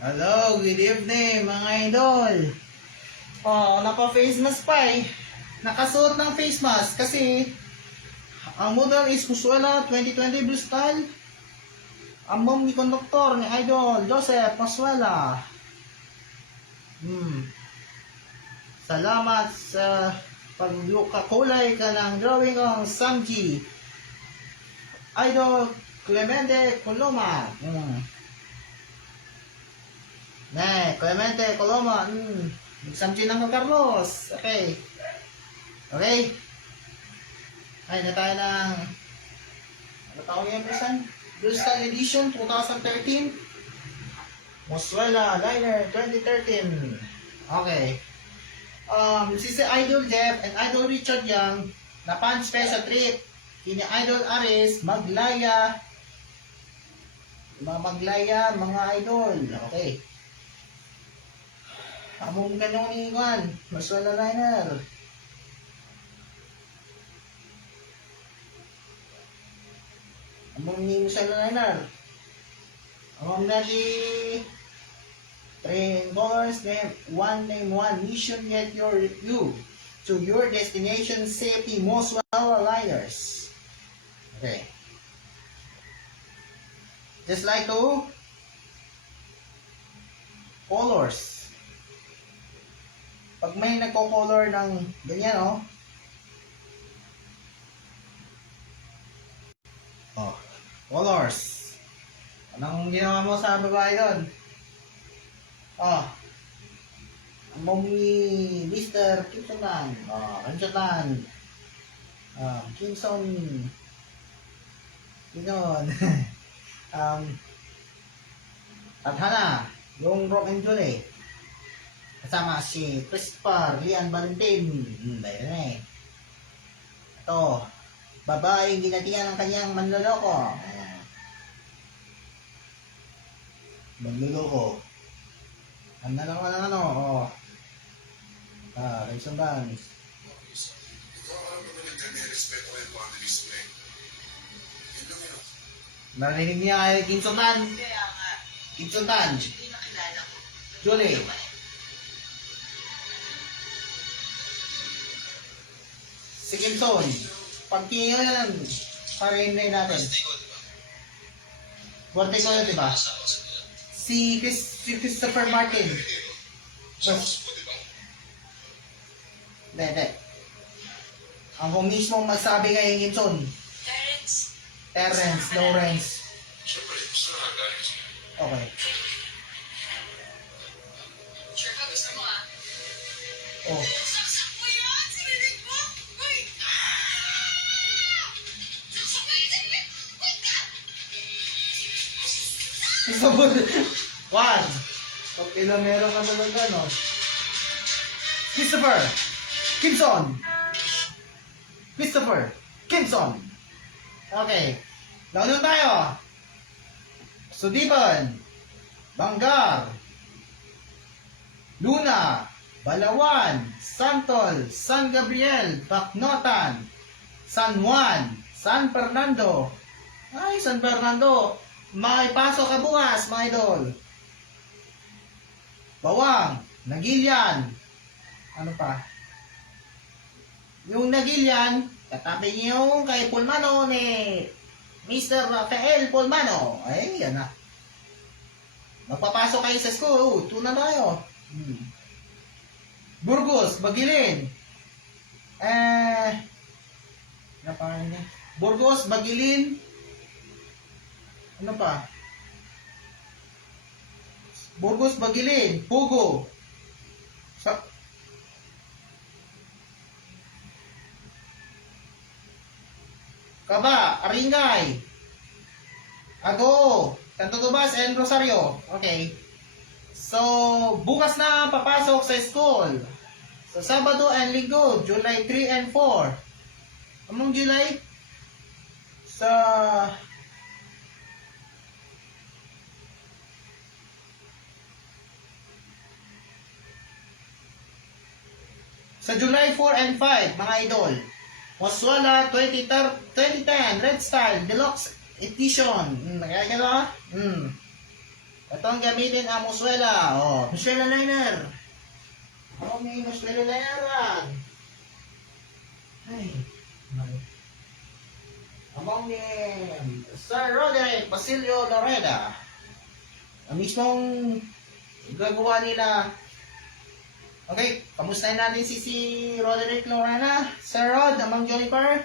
Hello, good evening mga idol. Naka-face mask pa eh. Nakasuot ng face mask kasi ang model is Muswela 2020 Blue Style. Ang mom ni konduktor ni Idol Joseph Muswela. Salamat sa pagkakulay ka ng drawing ng Samji Idol Clemente Coloma. Clemente Coloma. Samji ng Carlos. Okay. Ay, na tayo ng ano tawag yung Blue Style Edition 2013 Muswela Liner 2013. Okay. Si Idol Jeff and Idol Richard Young na pan special treat kini Idol Aris maglaya mga idol. Okay. Among kanyang iwan Muswela Liner. Among ni Muswela Liner. Among na di train colors name one mission get you to your destination safety Muswela Liners. Okay. Just like to colors. Pag may nagko-color ng ganyan, colors. Anong ginawa mo sa babae doon? Ang mong ni Mr. Kimson Kimson Ginon Tadhana yung Rock and Julie kasama si Christopher Lian Valentin. Ito babaeng ginatian ng kanyang manloloko. Ang nalawa ng Rayson Banks. Narinig niya kay Kimson Tan. Julie. Si Kimson. Pagtingin yan, parinig natin. Vortico yun, diba? Si Christopher Martin. Hindi. Ang kung mismo magsabi kay Kimson. Terrence Lawrence. Okay. Sure ka, gusto mo ah? Oh. Saksak mo yan! Sinilig mo! Uy! Saksak mo yan! Sinilig! Wait ka! Sabon. One. Pag ilang meron ka naman gano'n. Christopher Kimson. Okay. Down tayo. Sudiban. Bangar. Luna. Balawan. Santol. San Gabriel. Bacnotan. San Juan. San Fernando. Ay, San Fernando. Makipasok ka bukas, mga idol. Bawang. Nagilian. Ano pa? Yung Nagilian, katabi niyo kay Pulmano ni Mr. Rafael Pulmano. Ay, yan na. Magpapasok kayo sa school. Tunan tayo. Burgos, Bagilin. Burgos, Bagilin. Ano pa? Burgos, Bagilin. Pugo. Kaba, Aringay, Ago, Santo Tomas, and Rosario. Okay. So, bukas na papasok sa school. Sa Sabado and Linggo, July 3 and 4. Among July? Sa July 4 and 5, mga idol. Muswela 2010 Red Style Deluxe Edition. Kaya Ito ang gamitin ang muswela. Oh, muswela liner. Oh, may muswela liner lang. Ay, among ni Sir Roderick Basilio Loreda. Ang mismong gagawa nila. Okay, kamustahin natin si Roderick Lorena, Sir Rod, Ma'am Jennifer,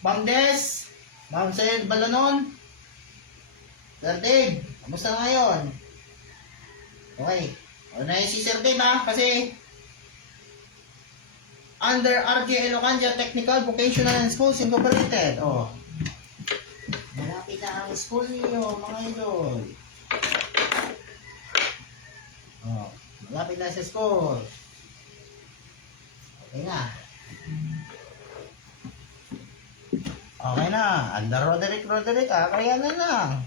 Ma'am Des, Ma'am Sayed Balanon, Sir Dave, kamusta na ngayon? Okay, o na yun si Sir Dave ha, kasi under RJ Elocandia Technical Vocational and Schools Incorporated. Oh, malapit na ang school niyo, mga idol. Oh, malapit na sa school. Okay na. Okay na. Under Roderick kaya na lang.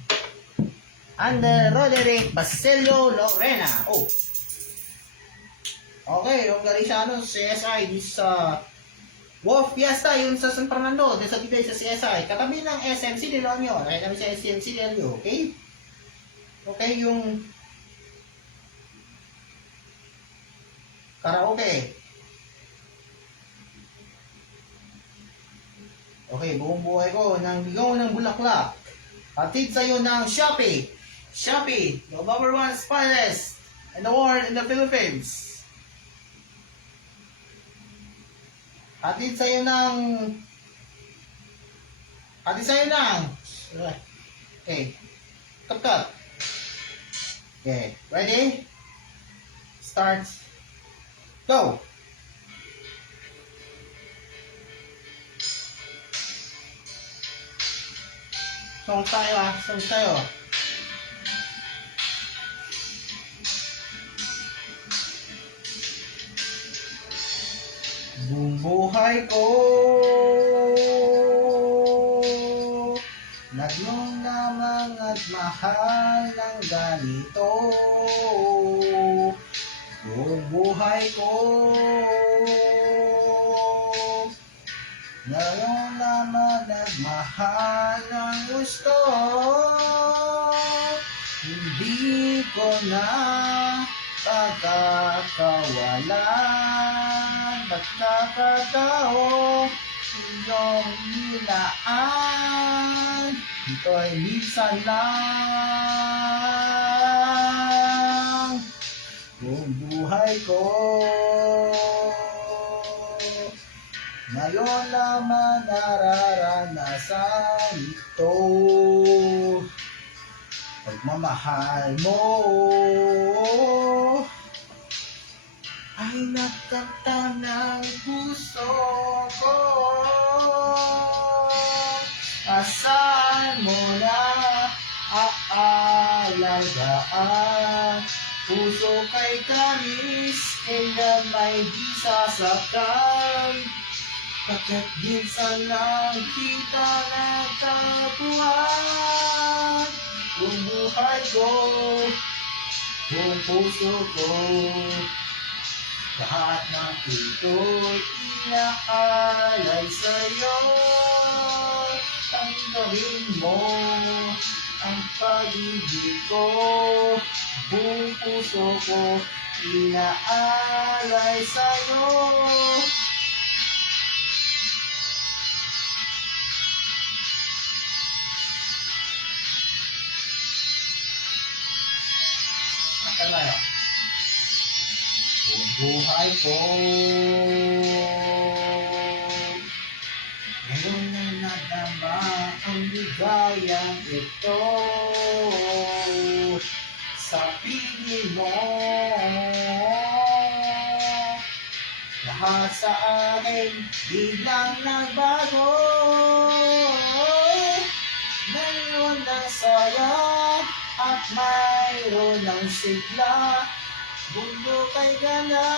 Under Roderick Basilio Lorena. Oh. Okay, yung Galiciano CSI di sa Wolf Fiesta, yun sa San Fernando, di sa Bigay sa CSI. Katabi ng SMC de Leon. Kaya kami sa SMC de Leon, okay? Okay, yung karaoke. Okay, buong buhay ko nang ligaw ng bulaklak. Hatid sa iyo ng Shopee. Shopee, the number one finest in the world in the Philippines. Hatid sa iyo ng... Okay. Cut. Okay, ready? Start. Go! Song tayo. Buong buhay ko nagnong lamang at mahal ng ganito. Buong buhay ko ngayon lamang nagmahal ng gusto. Hindi ko na pagkakawalan. Ba't nakatao inyong nilaan? Ito'y minsan lang. Buong buhay ko ngayon lamang nararanasan ito. Pagmamahal mo ay natatang ng puso ko. Asahan mo na aalagaan. Puso kay kamis, kailan may di sasaktan. Bakit minsan lang kita nagkabuhan? Buong buhay ko, buong puso ko, lahat ng ito'y inaalay sa'yo. Tanggapin mo ang pag-ibig ko, buong puso ko, inaalay sa'yo. Tayo. Buong buhay ko ngayon na nadama ang ligayang ito. Sa piling mo lahat sa akin biglang nagbago. Ngayon ang saya at mayroon ng sigla. Bundo kay gala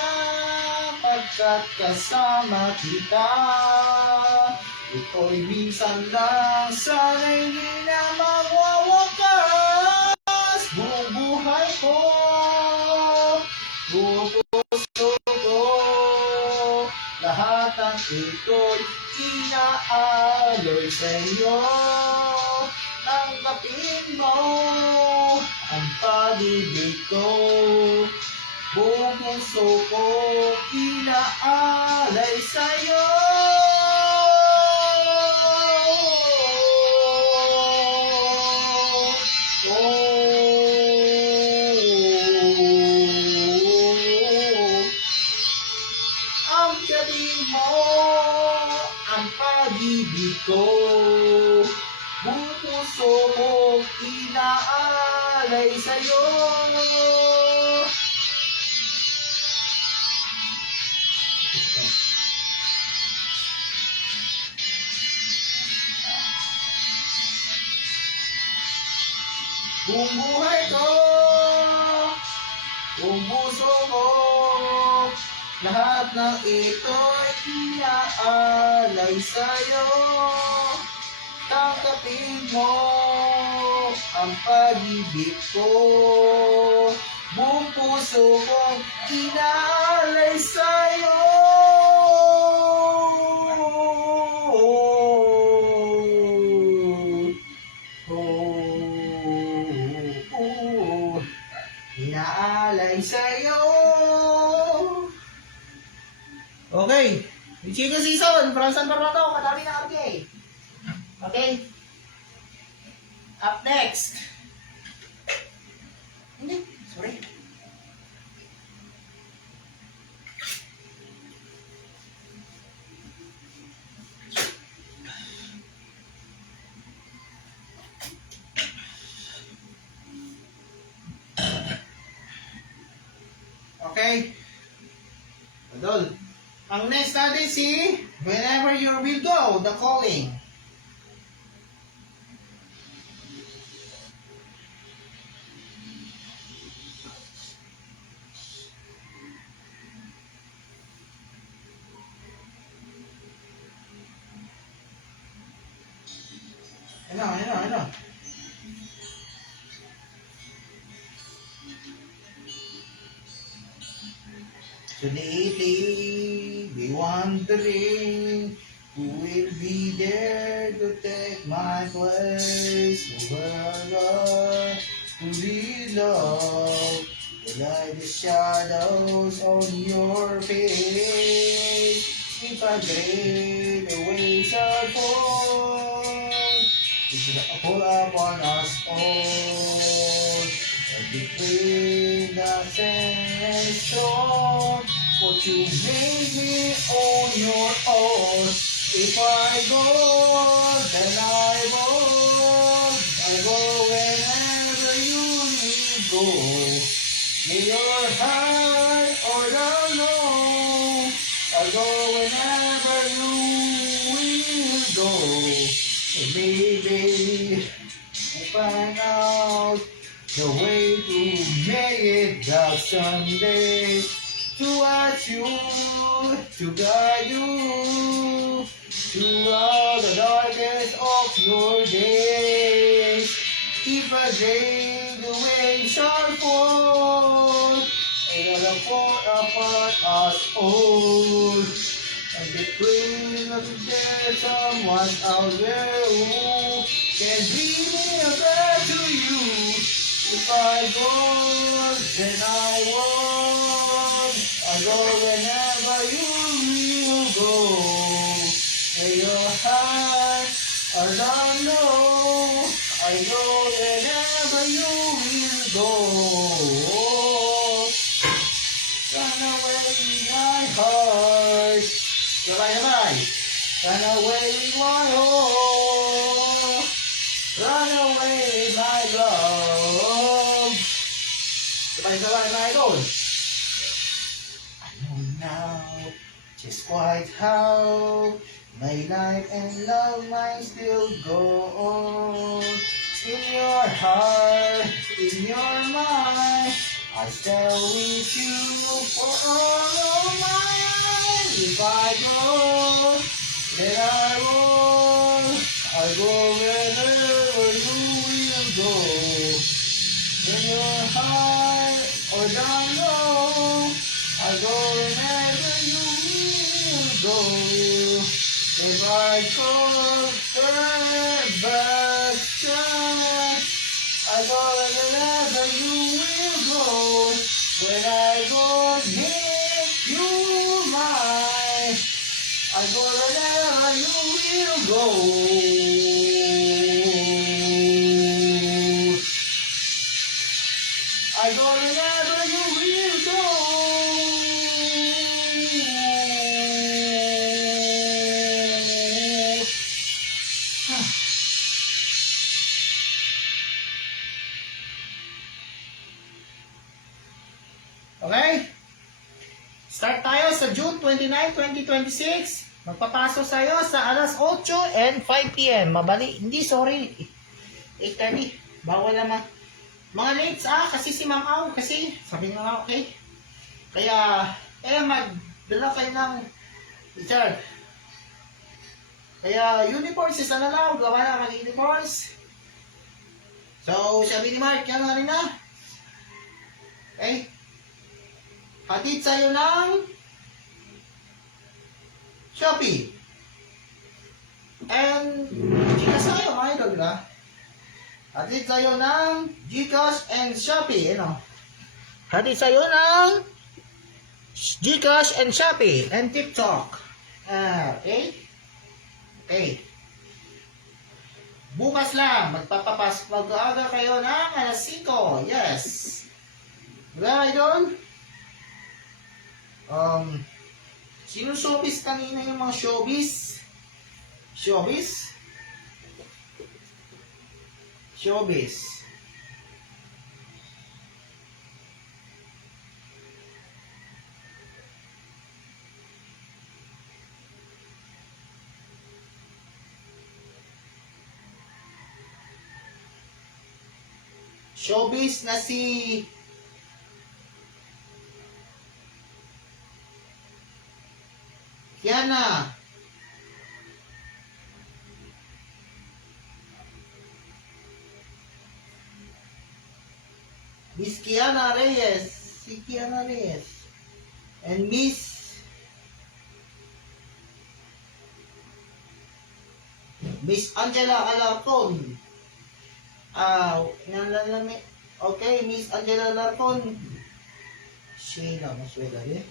pagkat kasama kita. Ito'y minsan lang, sana'y di na magwawakas. Buong buhay ko, buong puso ko, lahat ng ito'y inaaloy sa'yo. Tanggapin mo ang pag pag-ibig ko. Buong puso ko inaalay sa'yo. Ang galing mo, ang pag-ibig ko. Buong puso ko inaalay sa'yo. Buong buhay ko, buong puso ko, lahat ng ito'y inaalay sa'yo. Tanggapin mo ang pag-ibig ko. Buong puso kong inaalay sa'yo. Inaalay sa'yo. Okay. Chino season from San Bernardo, Katabi ng RK. Okay. Up next. Hindi. Sorry. Okay. Adol. Ang next natin si Whenever You Will Go, The Calling. Ano. So lately, be wondering who will be there to take my place. Whoever who we love, will light the shadows on your face. If I grade the waves are fall, it's gonna pull upon us all. And between the sand and stone, what you made me on your own. If I go, then I go. I go whenever you will go. May you're high or down low. I go whenever you will go. And maybe I find out the way to make it dark someday. To watch you, to guide you throughout the darkest of your days. If a day the waves shall fall, it'll fall upon us all. And between us there's someone out there who can bring me back to you. If I go, then I walk. I go whenever you will go. Where you're high or down low. I go whenever you will go. Run away my heart. Sabay. Run away my heart. Run away my love. Sabay my idol. I know now just quite how my life and love might still go on. In your heart, in your mind, I stay with you for all of my life. If I go, then I go wherever you will go. In your heart or down low, I go whenever you will go. If I go back, I go wherever you will When I go make you mine, I go wherever you will go. I go wherever you will go. Okay? Start tayo sa June 29, 2026. Magpapasok tayo sa alas 8 and 5 p.m. Mabali. Hindi, sorry. 8:30. Bawal naman. Mga lates kasi si Ma'am Au, kasi sabi nga nga, okay. Kaya, magdala kayo ng Richard. Kaya, uniforms is na lang. Gawa na mga uniforms. So, sabi ni Mark, yan nga rin na. Okay? Hatid sa'yo ng Shopee. And Gcash tayo mga idol, diba? Hatid sa'yo ng Gcash and Shopee. Ano? Hatid sa'yo ng Gcash and Shopee and TikTok. Okay? Okay. Bukas lang, mag-aaga kayo ng alas 5. Yes. Diba idol? Sino showbiz kanina yung mga showbiz? Showbiz? Showbiz. Showbiz na si Kiana. Miss Kiana Reyes. Si Kiana Reyes. And Miss Angela Alarcon. Okay, Miss Angela Alarcon. Sheila, maswela eh.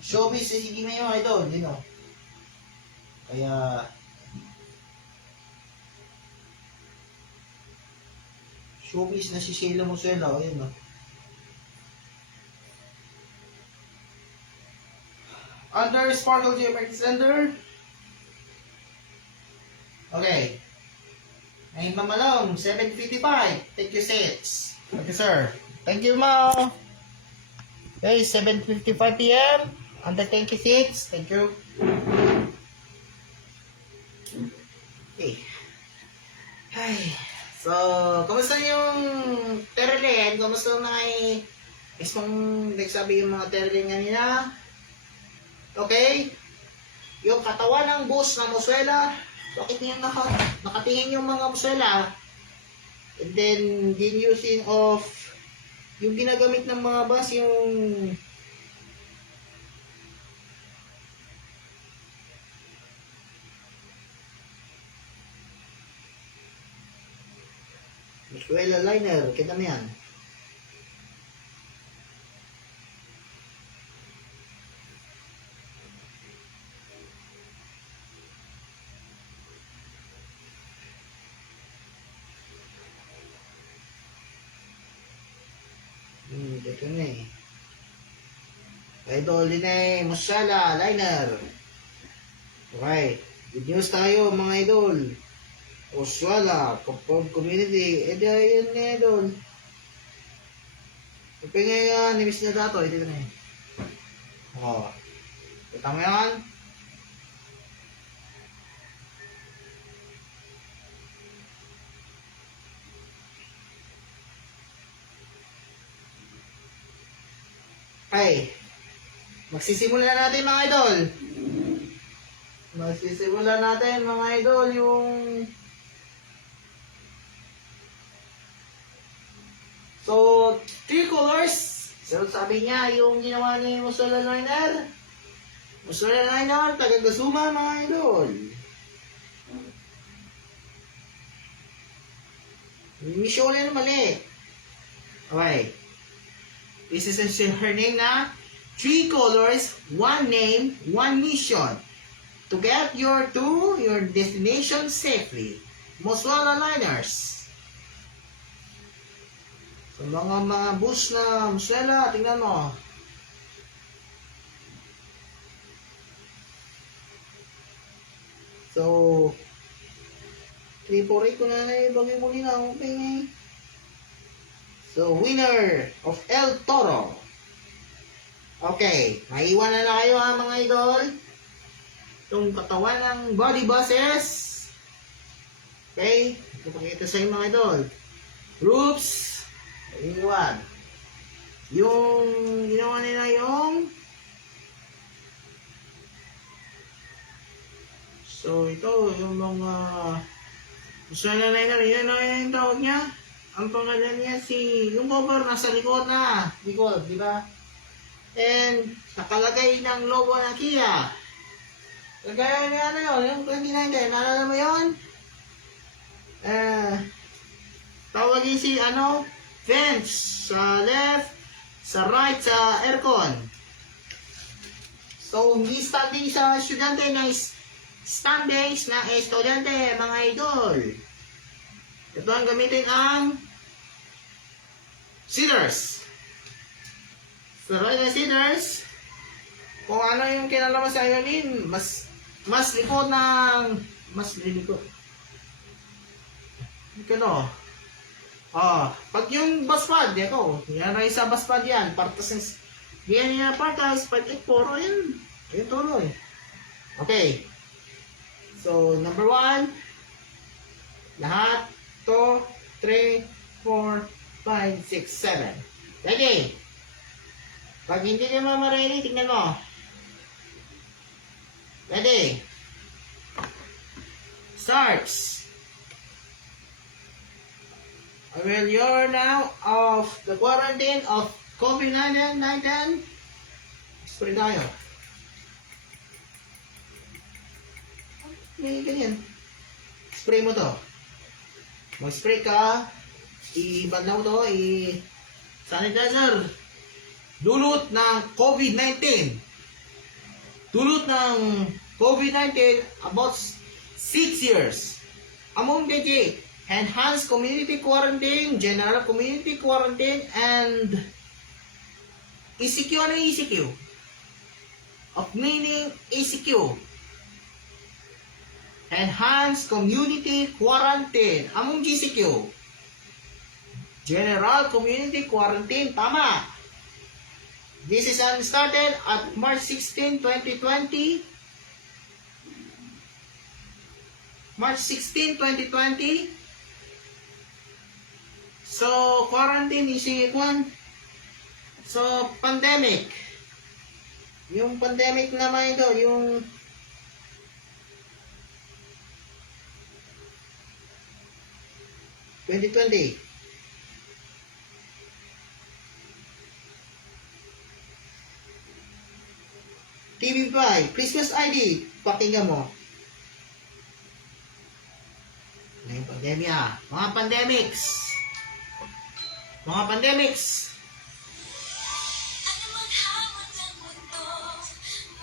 Showbiz si sige na yung idol, you know. Kaya showbiz na si Sheila Musela, ayun no. Under Sparkle Geometry Center. Okay. Ay mamalong, 7:55. Take your seats. Okay, sir. Thank you, Ma. Okay, 7:55 p.m. Under 26. Thank you. Okay. Ay. So, kamusta yung Terlen? Kamusta na kay mismong nagsabi yung mga Terlen kanina? Okay? Yung katawan ng bus ng Muswela, bakit niya nakatingin yung mga Muswela? And then, using of yung ginagamit ng mga bus, yung Muswela liner, kita mo yan. Dito na eh. Idol din eh, Muswela liner. Okay. Good news tayo mga idol. Muswela, community. Ayun na idol. Kapag nga nimis na dato, ito na eh. Kita mo yan? Ay, magsisimula na natin mga idol. Magsisimula natin mga idol yung so, 3 colors. So, sabi niya, yung ginawa ni Muswela liner, taga Gasuma mga idol. Mission yan mali. Okay. This is her name na 3 colors, 1 name, 1 mission. To get to your destination safely. Moswala Liners. So, mga bus na Moswala, tingnan mo. So, 3-4 ko na ibagay mo nila. Okay. So, winner of El Toro. Okay, maiwan na kayo ha mga idol. Itong katawan ng body buses. Okay, ipakita sa inyo mga idol. Groups, maiwan. Yung ginawa nila yung so ito, yung mga Moswala Liner, yan na yung tawag niya. Ang pangalan niya yung cover nasa likod na. Likod, di ba? And, nakalagay ng logo ng Kia. Kagaya niya yung 2910, naalala mo yun? Tawagin vents sa left, sa right, sa aircon. So, hindi standing sa estudyante na stand base na estudyante, mga idol. Ito ang gamitin ang scissors. So, right na scissors. Kung ano yung kinalaman sa ironin, mas likod ng mas likod. Ito. Pag yung bus pad, ito. Yan ay sa bus pad yan. Partas yan yung partas, pag puro yan. Ayun tuloy. Okay. So, number 1. Lahat. 2, 3, 4, 5, 6, 7. Ready? Pag hindi ka ma-ready, tingnan mo. Ready? Starts. Well, you're now of the quarantine of COVID-19. Spray tayo. May ganyan. Spray mo to. Mag-spray ka. I-band mo to. I-sanitizer. Dulot ng COVID-19. Dulot ng COVID-19 about 6 years. Among the enhanced community quarantine, general community quarantine, and ECQ. Ano yung ECQ? Of meaning ECQ. Enhanced community quarantine. Among GCQ. General community quarantine. Tama. This is started at March 16, 2020. March 16, 2020. So, quarantine is one. So, pandemic. Yung pandemic naman ito, yung (2020). TV5, Christmas ID, pakinggan mo. Ngayong pandemya, mga pandemics. Mga pandemics. Ano man hamon ng mundo,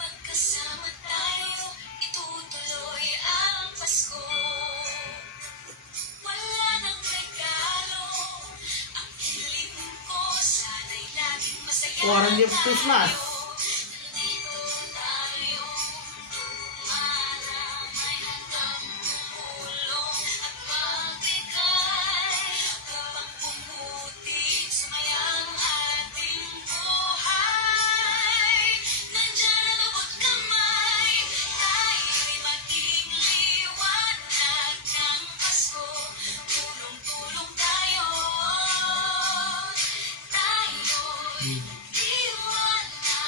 magkasama tayo, itutuloy ang Pasko. Wala nang regalo, ang hiling ko, sana'y laging masaya Quarantine of Christmas. Nandito tayo, maramay hanggang tumulong at magbigay upang pumuti sumayang ating buhay. Nandiyan ang abot kamay, tayo'y maging liwanag ng Pasko. Tulong-tulong tayo, tayo'y liwanag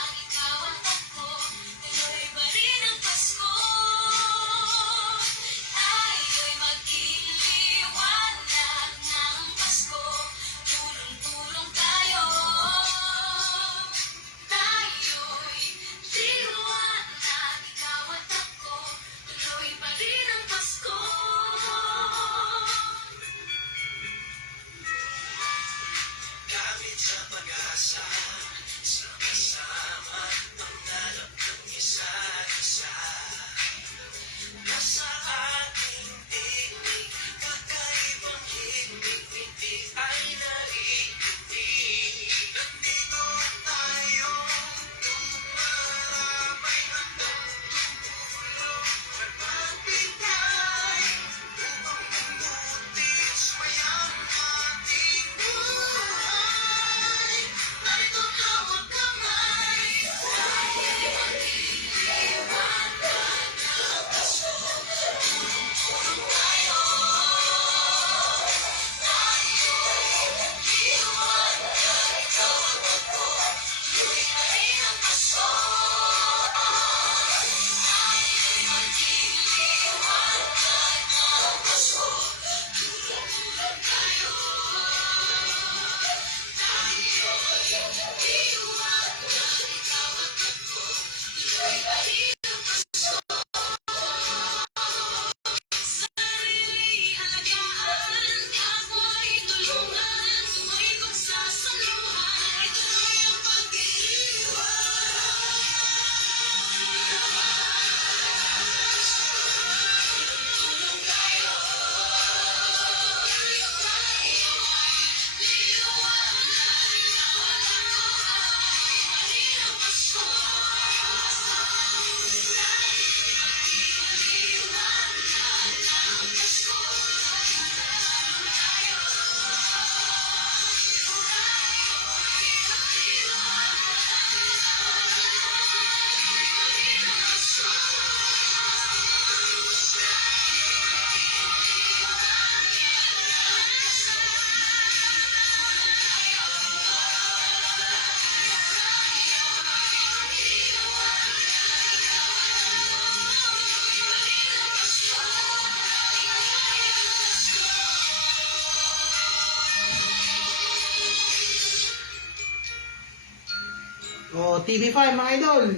So, TV5 mga idol.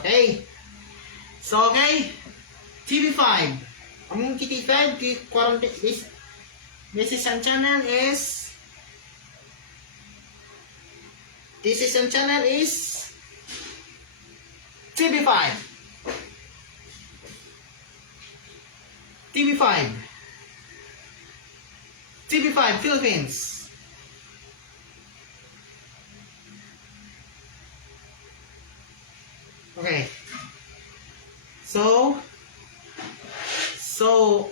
Okay. So, okay. TV5. Ang TV5, this is ang channel is TV5. TV5. TV5 Philippines. Okay. So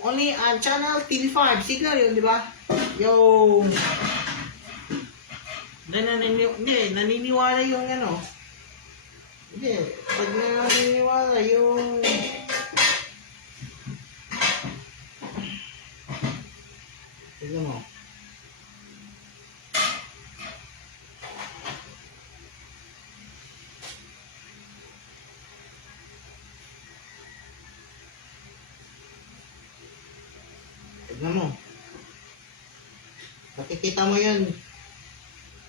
only on channel TV5 signal yun, di ba? Yung naniniwala yung ano. Hindi, pag naniniwala yung tignan mo. Tignan mo. Nakikita mo yun.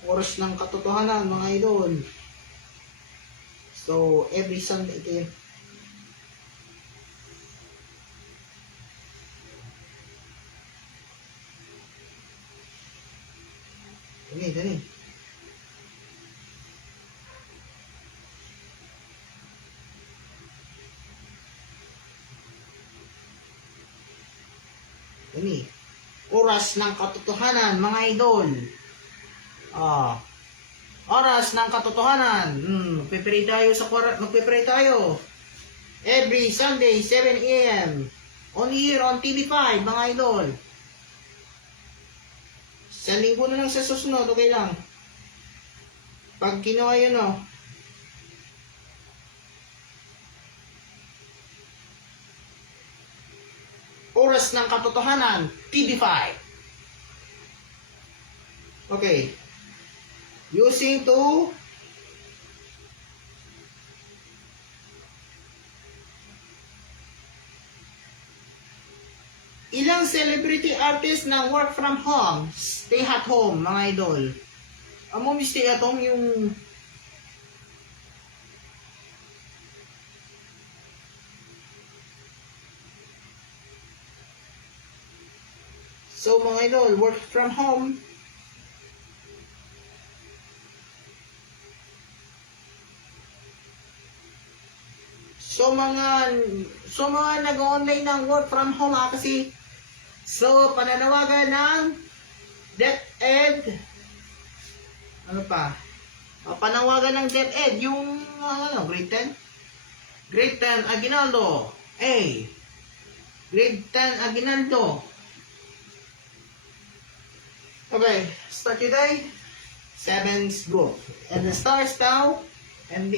Oras ng katotohanan, mga idol. So, every Sunday ito yun. Dali. Dali. Oras ng katotohanan, mga idol. Oras ng katotohanan. Magpipray tayo. Every Sunday, 7 a.m. On here on TV5, mga idol. Sa linggo na lang sa susunod, okay lang. Pag ginawa yun, Oras ng katotohanan, TV5. Okay. Using to ilang celebrity artist na work from home, stay at home, mga idol. Amo stay at home yung so mga idol, work from home. So mga nag-online ng work from home kasi so pananawagan ng DepEd ano pa? Panawagan ng DepEd yung grade 10 Aguinaldo. Grade 10 Aguinaldo. Okay, start your day. 7's go. And the starts now. And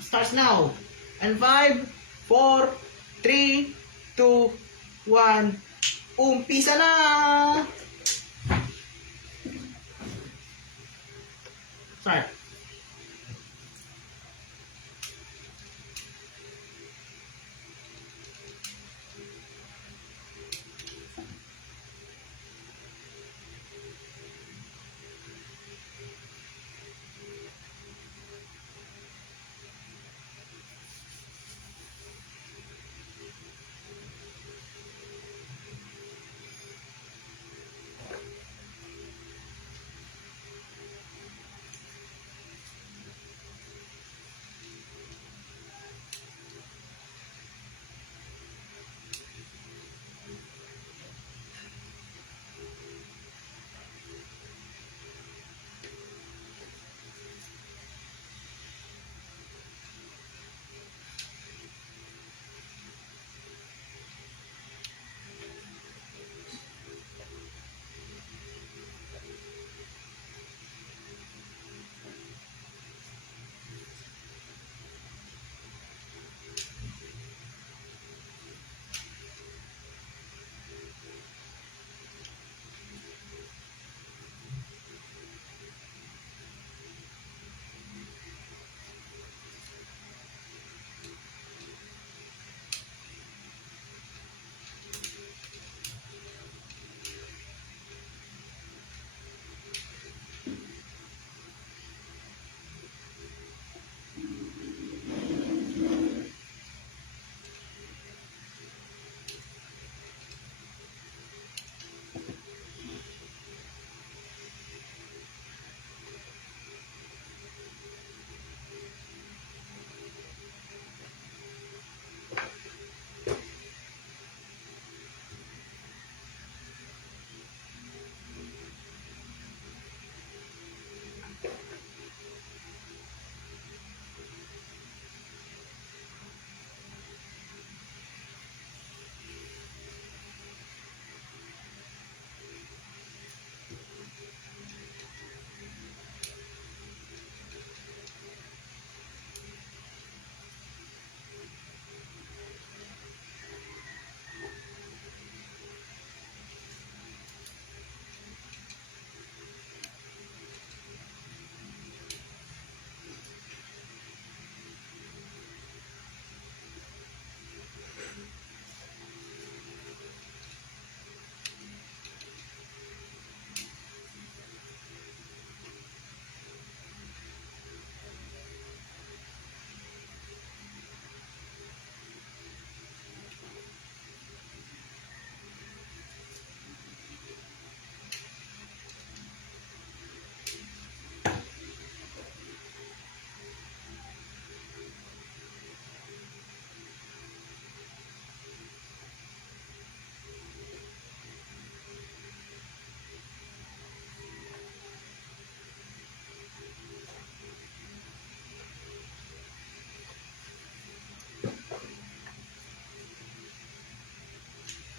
starts now. And 5, 4, 3, 2, 1. Umpisa na! Start.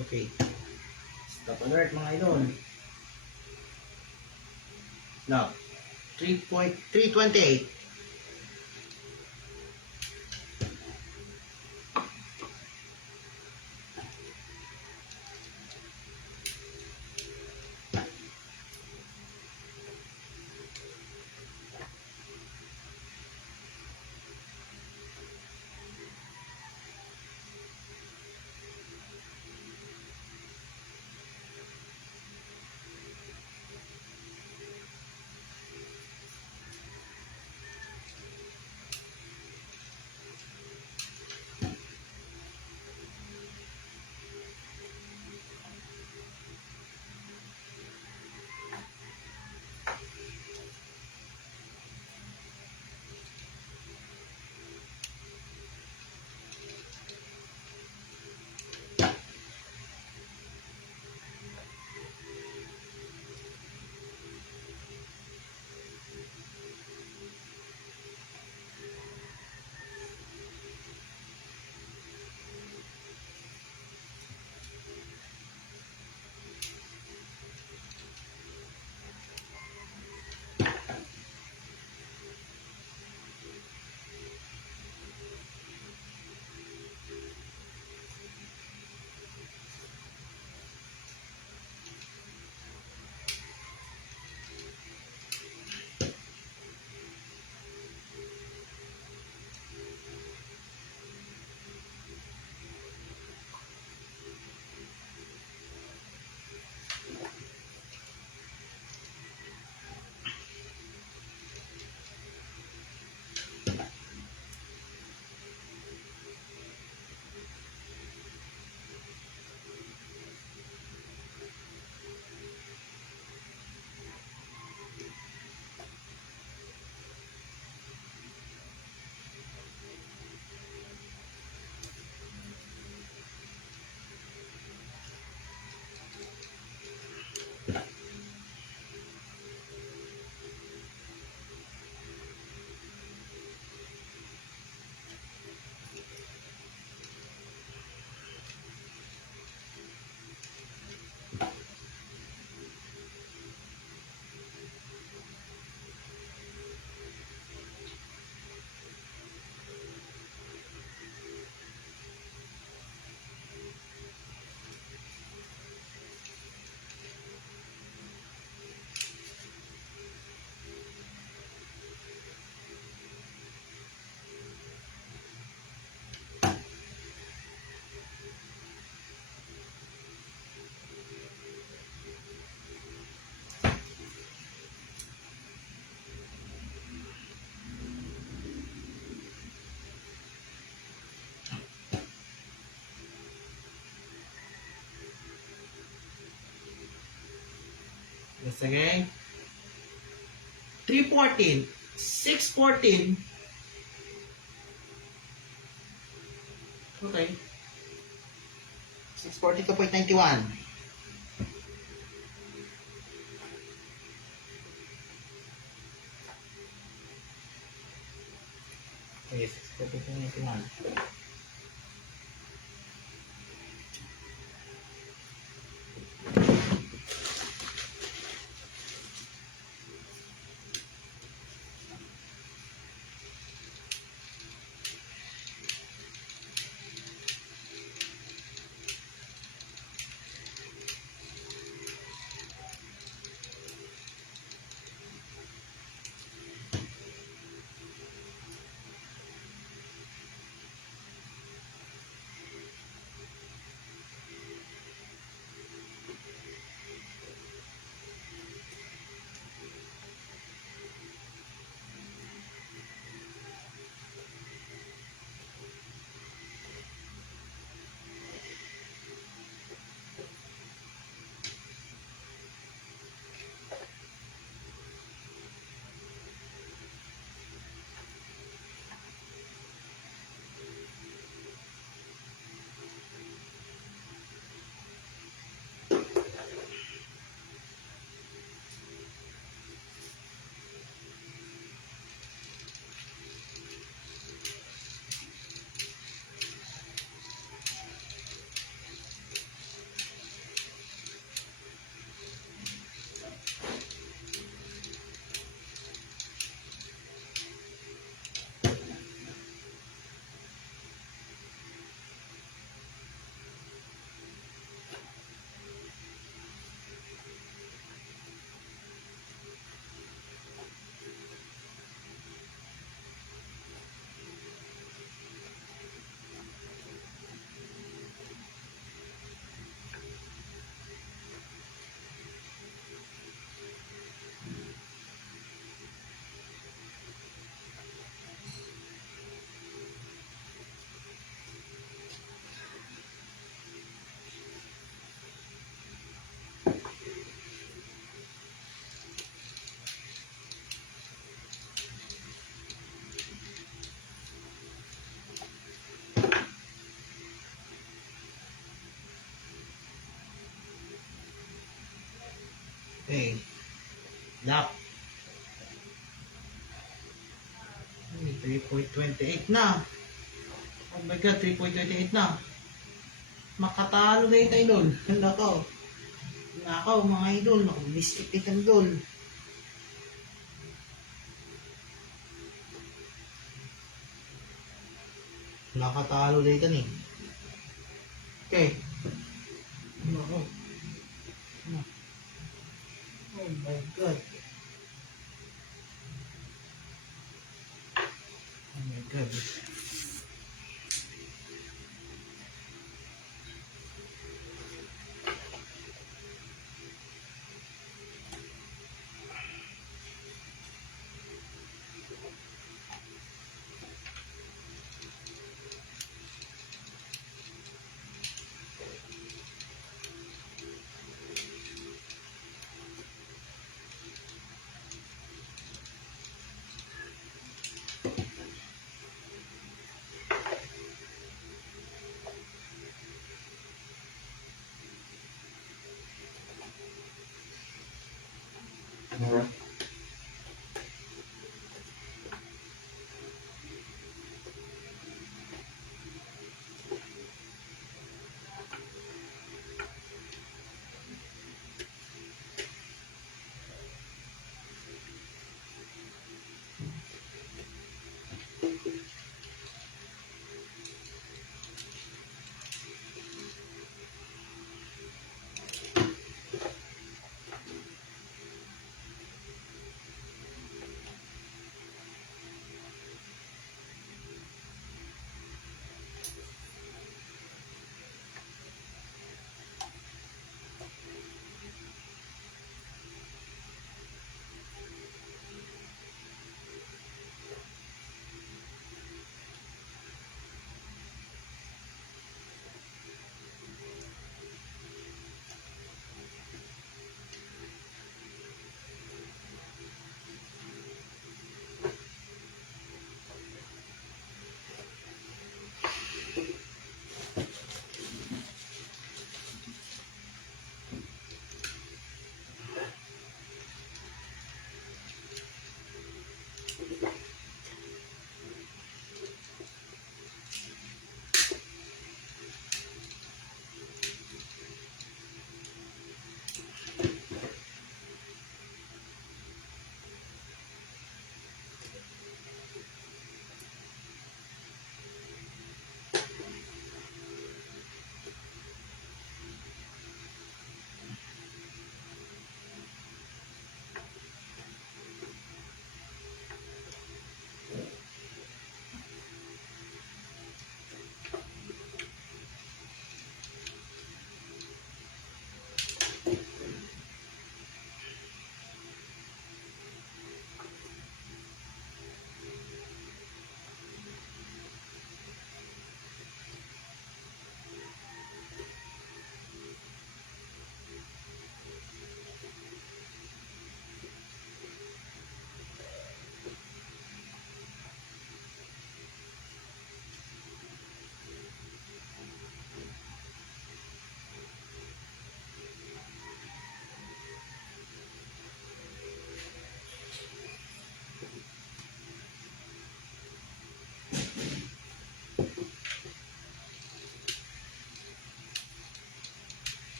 Okay. Stop alert mga idol. Now, 3.328. Yes, again. 314. 614. Okay. 642.91. Okay, 642.91. Okay. Lock. 3.28 na. Oh my God, 3.28 na. Makatalo na ito, idol. Nakaw. Nakaw, mga idol. Nakabisip ito, idol. Nakatalo na ito, eh. Okay. Nakaw. Oh my God. Oh my God.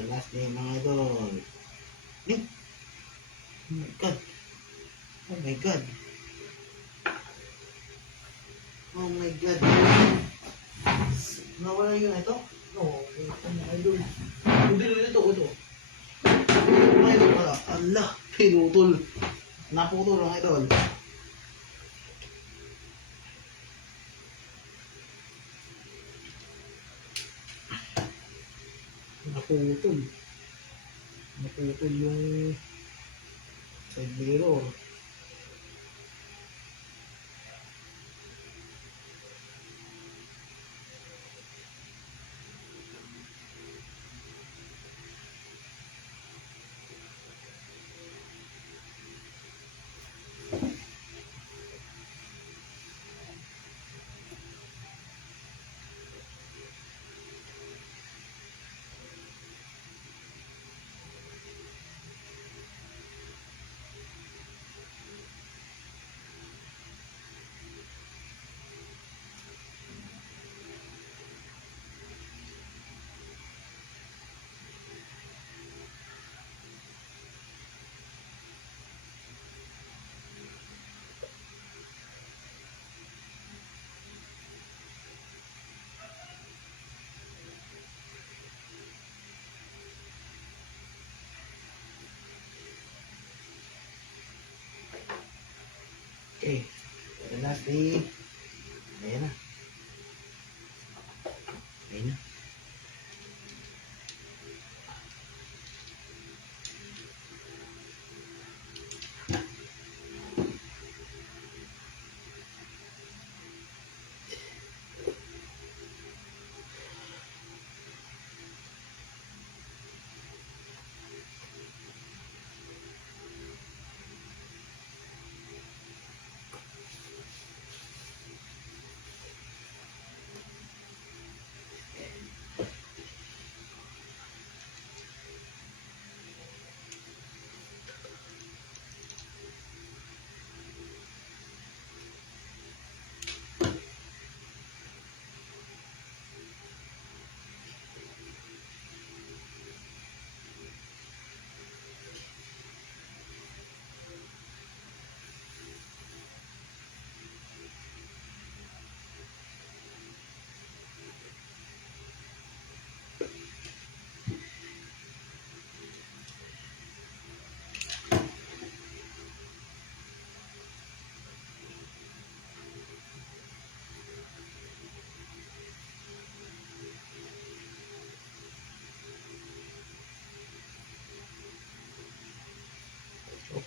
the last day mga idol. Eh, oh my god. Oh my god. Oh my god. Nawala yun ito? No, ito mga idol. Ito. Mga idol pala. Allah, pinutol. Naputol mga idol. Naputol. Naputol yung side mirror. Okay. The last day. Ayan na. Ayan na.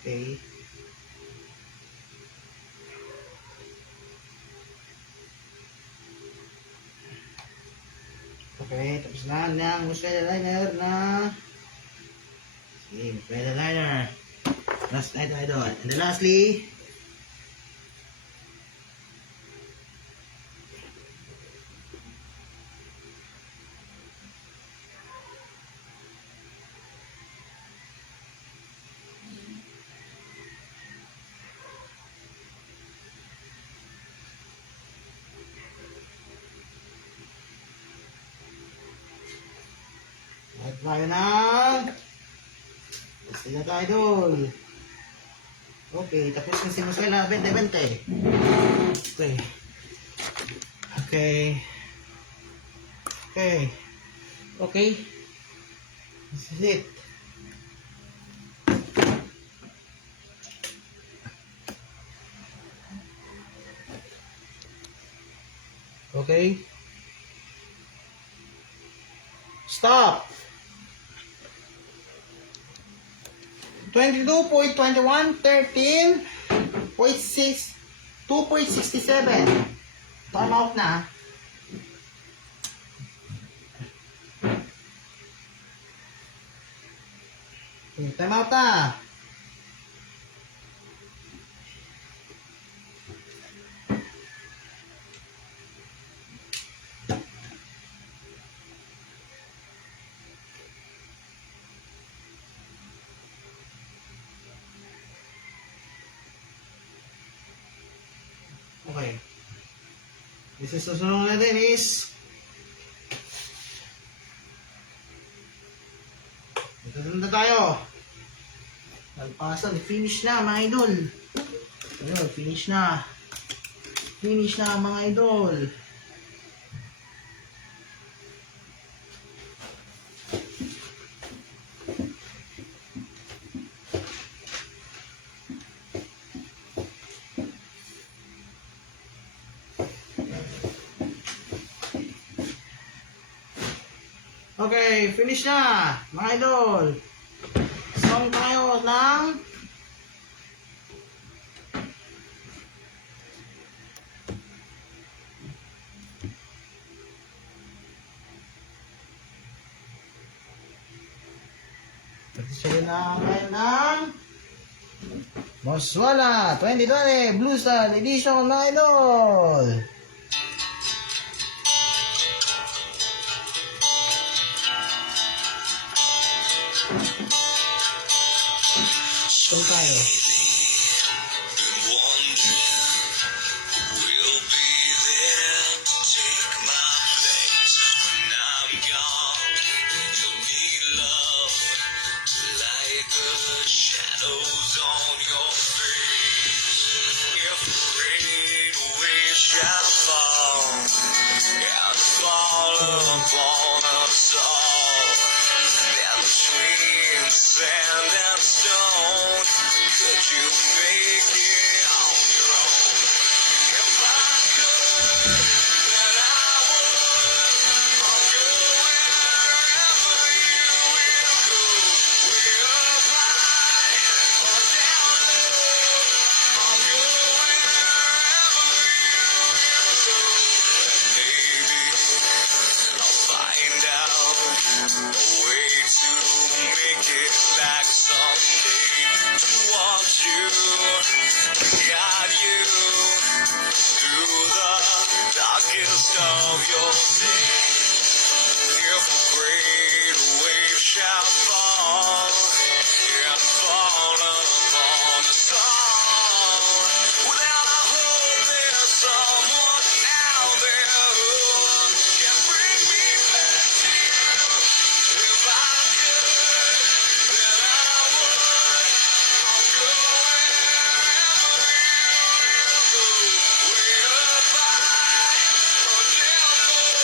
Okay. Okay, tapos na ng Muswell liner na. Sige, Muswell liner. Last night idol. And then lastly, at tayo na. Tapos na tayo idol. Okay, tapos na si Muswell na 20-20. Okay. Okay. Okay. Okay. This is it. Okay. Stop. 22.21, 13.6, 2.67. Time out na. Okay, time out na. Okay. This is susunod natin is tayo. Nagpasan, finish na mga idol. Ayun, finish na. Finish na mga idol. Okay, finish na mga idol. Song tayo ng Pagsisayin na kayo ng Moswala 2020 Blue Star Edition mga idol. Song tayo. Sand and stone, could you make it on your own? If I could, then I would. I'll go wherever you will go. Way up high or down low. I'll go wherever you will go. And maybe I'll find out a way to make it back someday. To want you, to guide you through the darkest of your days. If a great wave shall fall and fall upon the song, well then I hope there's someone out there who can bring me back to you. If I could, then I would. I'll go wherever you will go. Way up high or down low.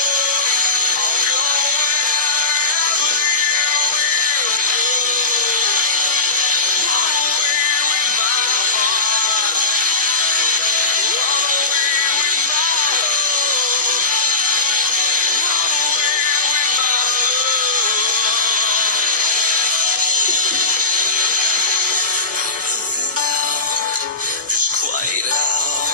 I'll go wherever you will go. Run away with my heart. Run away with my love. Run away with my love. Just quiet out.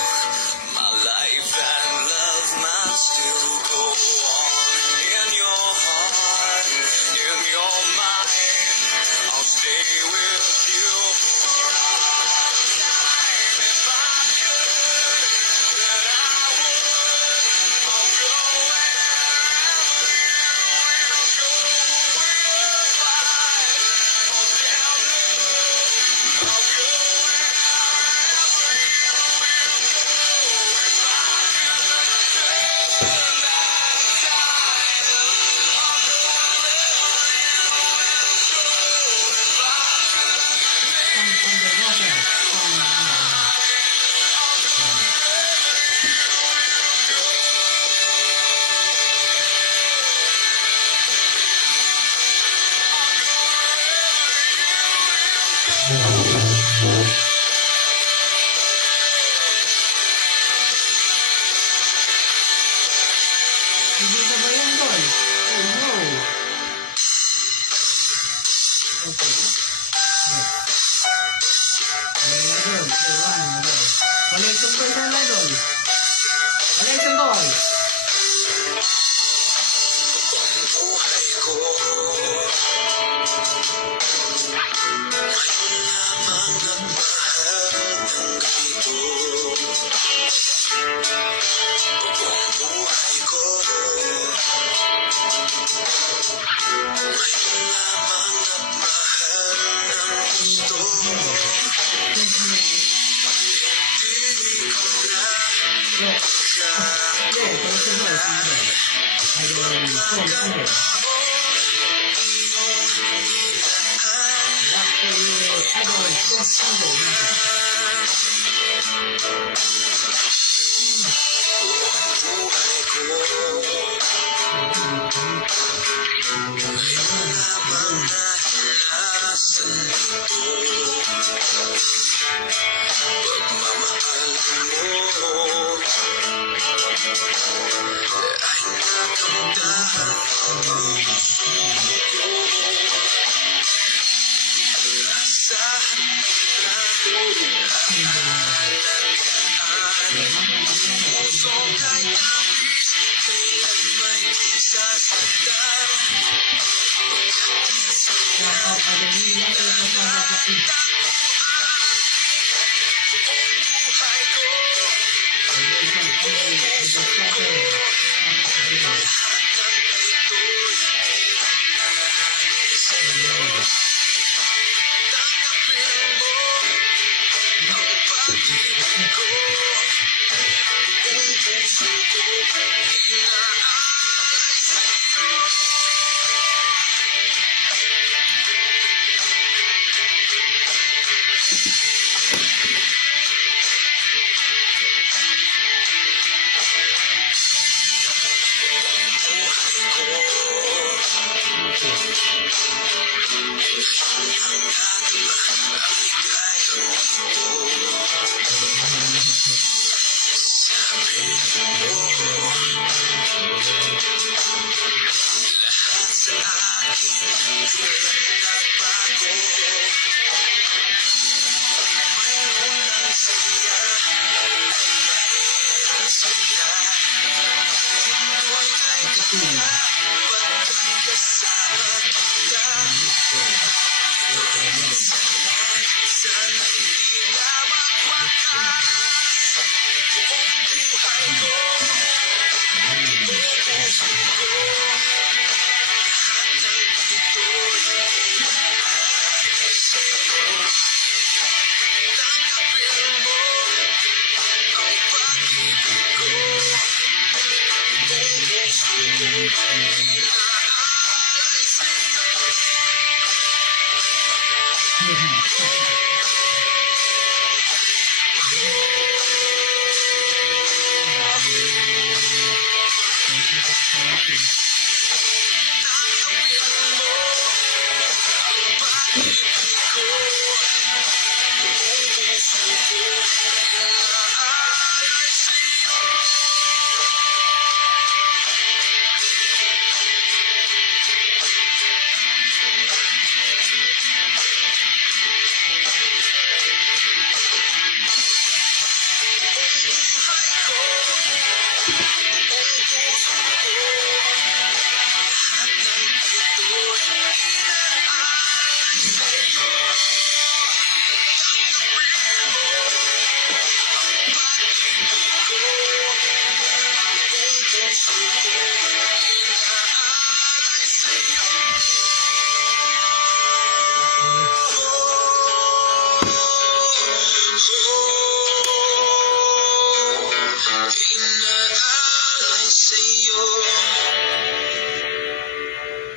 My life and love might still go on. In your heart, in your mind, I'll stay with you for all time. If I could, then I would. I'll go wherever you will go. Way up high or down low. I'll go wherever you will go. If I could turn back time, I'll go wherever you will go. If I could make Hindi ka ba yan, Tol? Oh no. Okay. Next. Ayan, idol. Okay, one, idol. Connection boys yan, idol. Connection boys. buhay ko. Ngayon lamang nagmahal ng ganito. Buong buhay ko. Ngayon lamang nagmahal ng gusto. Hindi ko na Yeah. Okay, connection boys. Idol. Idol. Idol. idol, Sean Andre Noses.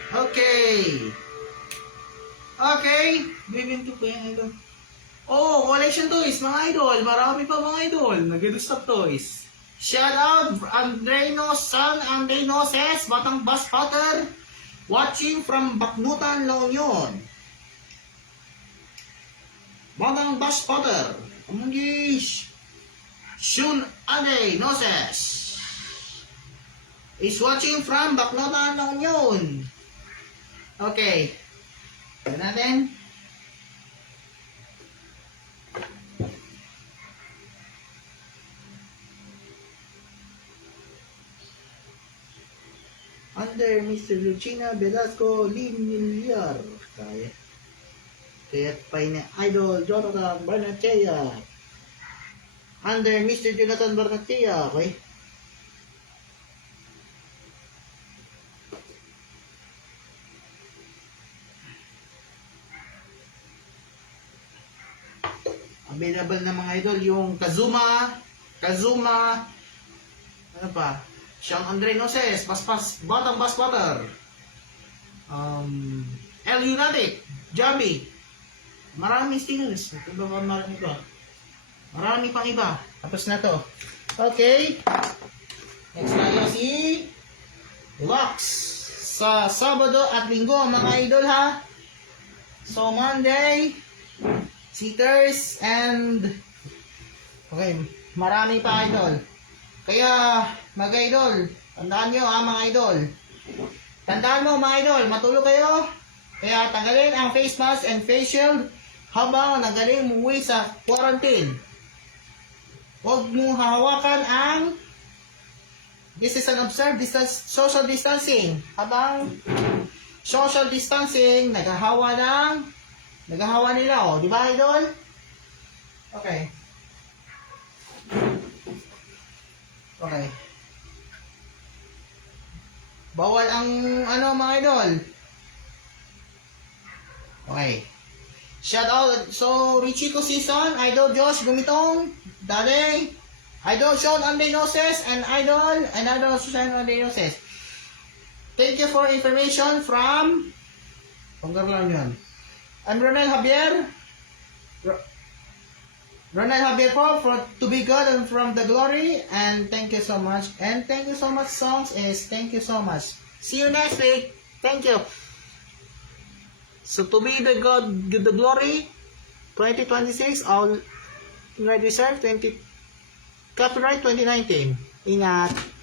Okay. Okay. Bibinto ko yan, idol. Oh, collection toys, mga idol. Marami pa, mga idol. Nag-stock toys. Shout out, Andreno San, Andreno Ses, Batang Bus Potter. Watching from Baknutan, La Union. Batang Bus Potter. Amungish. Shun Ade Noses. Is watching from Baknutan, La Union. Okay. Tignan natin. Under Mr. Lucina Velasco Limiliar. Kaya. Kaya pa ni Idol Jonathan Barnachea. Under Mr. Jonathan Barnachea. Okay. Available na mga idol yung Kazuma, ano pa? Sean Andre Noses, Batang Bus Potter. El United, Javi, Maraming stingers. Ito ba marami ito? Marami pang iba. Tapos na to. Okay. Next tayo si Lux. Sa Sabado at Linggo, mga idol ha. So, Monday, Seaters, and okay, marami pa idol. Kaya, mga idol, tandaan nyo ha mga idol. Tandaan mo mga idol, matulog kayo. Kaya tanggalin ang face mask and face shield habang nagaling umuwi sa quarantine. Huwag mo hahawakan ang this is an observed social distancing. Habang social distancing, naghahawa nila, oh. Di ba, idol? Okay. Okay. Bawal ang, mga idol. Okay. Shout out. So, Richiko Season, Idol Josh Gumitong, Dale, Idol Sean Andenoses, and Idol Sean Andenoses. Thank you for information from Panggarlan yun. I'm Ronel Javier. Ronel Javier po for To Be God and From the Glory. And thank you so much. And thank you so much songs is thank you so much. See you next week. Thank you. So To Be the God, the Glory 2026 all right reserve 20 copyright 2019. Ingat.